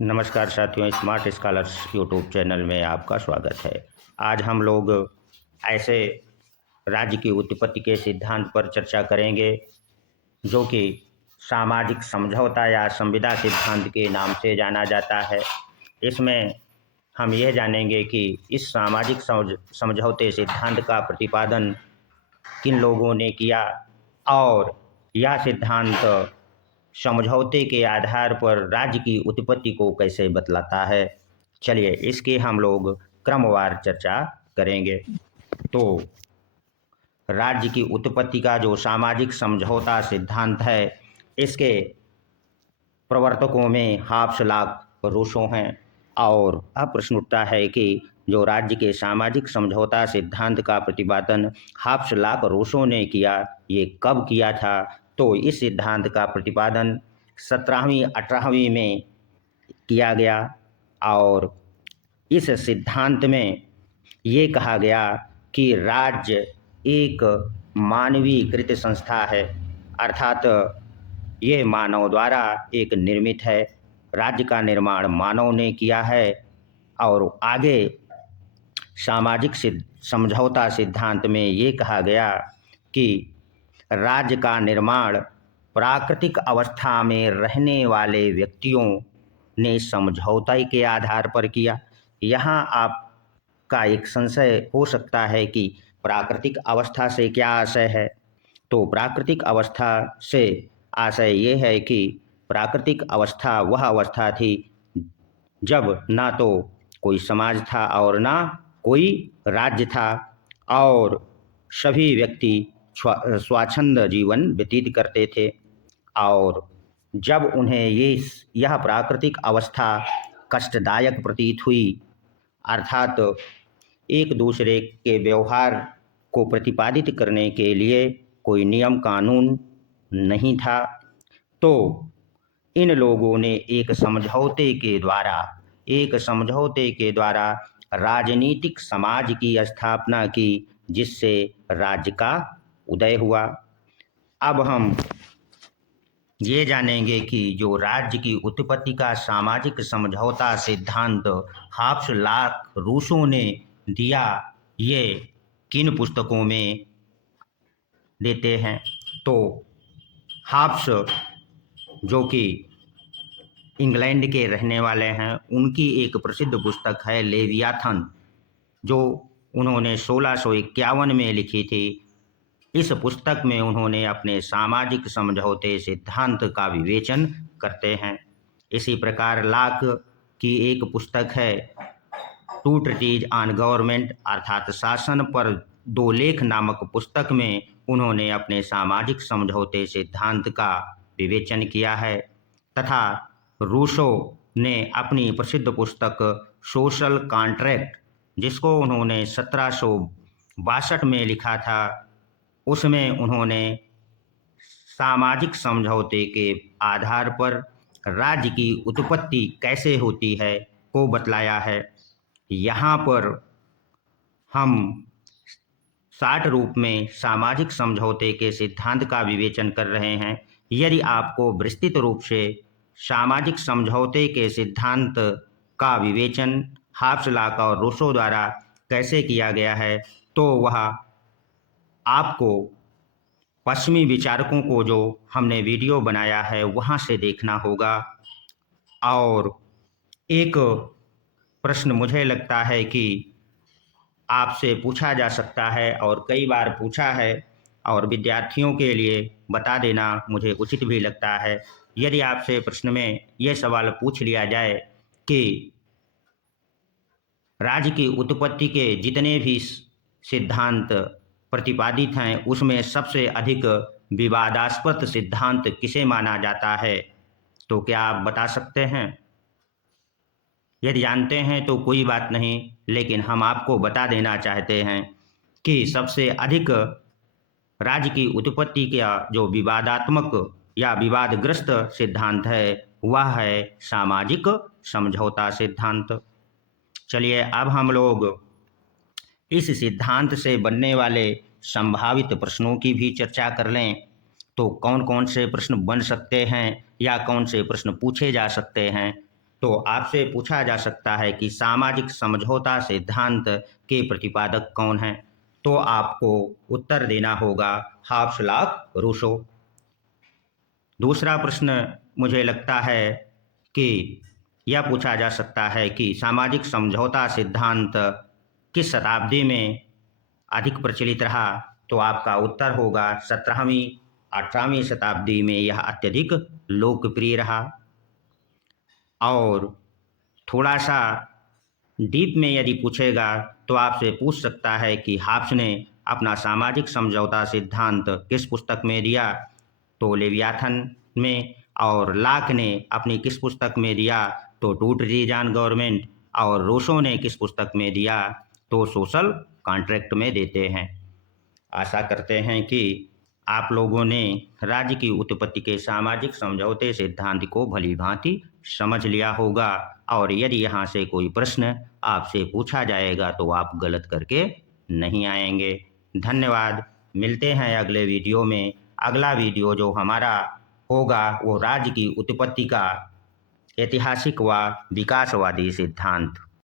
नमस्कार साथियों, smart scholars YouTube channel में आपका स्वागत है। आज हम लोग ऐसे राज्य की उत्पत्ति के सिद्धांत पर चर्चा करेंगे जो कि सामाजिक समझौता या संविदा सिद्धांत के नाम से जाना जाता है। इसमें हम यह जानेंगे कि इस सामाजिक समझौते सिद्धांत का प्रतिपादन किन लोगों ने किया और यह सिद्धांत समझौते के आधार पर राज्य की उत्पत्ति को कैसे बतलाता है। चलिए इसकी हम लोग क्रमवार चर्चा करेंगे। तो राज्य की उत्पत्ति का जो सामाजिक समझौता सिद्धांत है, इसके प्रवर्तकों में हाब्स लॉक रूसो हैं। और अब प्रश्न उठता है कि जो राज्य के सामाजिक समझौता सिद्धांत का प्रतिपादन हाब्स लॉक रूसो ने किया, ये कब किया था? तो इस सिद्धांत का प्रतिपादन 17वीं 18वीं में किया गया और इस सिद्धांत में ये कहा गया कि राज्य एक मानवीकृत संस्था है, अर्थात ये मानव द्वारा एक निर्मित है। राज्य का निर्माण मानव ने किया है। और आगे सामाजिक समझौता सिद्धांत में ये कहा गया कि राज्य का निर्माण प्राकृतिक अवस्था में रहने वाले व्यक्तियों ने समझौते के आधार पर किया। यहाँ आपका एक संशय हो सकता है कि प्राकृतिक अवस्था से क्या आशय है। तो प्राकृतिक अवस्था से आशय ये है कि प्राकृतिक अवस्था वह अवस्था थी जब ना तो कोई समाज था और ना कोई राज्य था और सभी व्यक्ति स्वच्छंद जीवन व्यतीत करते थे। और जब उन्हें यह प्राकृतिक अवस्था कष्टदायक प्रतीत हुई, अर्थात एक दूसरे के व्यवहार को प्रतिपादित करने के लिए कोई नियम कानून नहीं था, तो इन लोगों ने एक समझौते के द्वारा राजनीतिक समाज की स्थापना की, जिससे राज्य का उदय हुआ। अब हम ये जानेंगे कि जो राज्य की उत्पत्ति का सामाजिक समझौता सिद्धांत हाब्स लॉक रूसो ने दिया, ये किन पुस्तकों में देते हैं। तो हाब्स, जो कि इंग्लैंड के रहने वाले हैं, उनकी एक प्रसिद्ध पुस्तक है लेवियाथन, जो उन्होंने 1651 में लिखी थी। इस पुस्तक में उन्होंने अपने सामाजिक समझौते सिद्धांत का विवेचन करते हैं। इसी प्रकार लॉक की एक पुस्तक है टू ट्रीटीज ऑन गवर्नमेंट, अर्थात शासन पर 2 लेख नामक पुस्तक में उन्होंने अपने सामाजिक समझौते सिद्धांत का विवेचन किया है। तथा रूसो ने अपनी प्रसिद्ध पुस्तक सोशल कॉन्ट्रैक्ट, जिसको उन्होंने 1762 में लिखा था, उसमें उन्होंने सामाजिक समझौते के आधार पर राज्य की उत्पत्ति कैसे होती है को बतलाया है। यहाँ पर हम शार्ट रूप में सामाजिक समझौते के सिद्धांत का विवेचन कर रहे हैं। यदि आपको विस्तृत रूप से सामाजिक समझौते के सिद्धांत का विवेचन हाब्स लॉक और रूसो द्वारा कैसे किया गया है, तो वह आपको पश्चिमी विचारकों को जो हमने वीडियो बनाया है वहाँ से देखना होगा। और एक प्रश्न मुझे लगता है कि आपसे पूछा जा सकता है और कई बार पूछा है, और विद्यार्थियों के लिए बता देना मुझे उचित भी लगता है। यदि आपसे प्रश्न में यह सवाल पूछ लिया जाए कि राज्य की उत्पत्ति के जितने भी सिद्धांत प्रतिपादित हैं, उसमें सबसे अधिक विवादास्पद सिद्धांत किसे माना जाता है, तो क्या आप बता सकते हैं? यदि जानते हैं तो कोई बात नहीं, लेकिन हम आपको बता देना चाहते हैं कि सबसे अधिक राज्य की उत्पत्ति का जो विवादात्मक या विवादग्रस्त सिद्धांत है, वह है सामाजिक समझौता सिद्धांत। चलिए अब हम लोग इस सिद्धांत से बनने वाले संभावित प्रश्नों की भी चर्चा कर लें। तो कौन कौन से प्रश्न बन सकते हैं या कौन से प्रश्न पूछे जा सकते हैं। तो आपसे पूछा जा सकता है कि सामाजिक समझौता सिद्धांत के प्रतिपादक कौन हैं? तो आपको उत्तर देना होगा हाब्स लॉक रूसो। दूसरा प्रश्न मुझे लगता है कि यह पूछा जा सकता है कि सामाजिक समझौता सिद्धांत किस शताब्दी में अधिक प्रचलित रहा? तो आपका उत्तर होगा 17वीं 18वीं शताब्दी में यह अत्यधिक लोकप्रिय रहा। और थोड़ा सा डीप में यदि पूछेगा तो आपसे पूछ सकता है कि हाब्स ने अपना सामाजिक समझौता सिद्धांत किस पुस्तक में दिया? तो लेवियाथन में। और लाक ने अपनी किस पुस्तक में दिया? तो टू ट्रीटीज ऑन गवर्नमेंट। और रूसो ने किस पुस्तक में दिया? तो सोशल कॉन्ट्रैक्ट में देते हैं। आशा करते हैं कि आप लोगों ने राज्य की उत्पत्ति के सामाजिक समझौते सिद्धांत को भली भांति समझ लिया होगा। और यदि यहाँ से कोई प्रश्न आपसे पूछा जाएगा तो आप गलत करके नहीं आएंगे। धन्यवाद। मिलते हैं अगले वीडियो में। अगला वीडियो जो हमारा होगा वो राज्य की उत्पत्ति का ऐतिहासिक व विकासवादी सिद्धांत।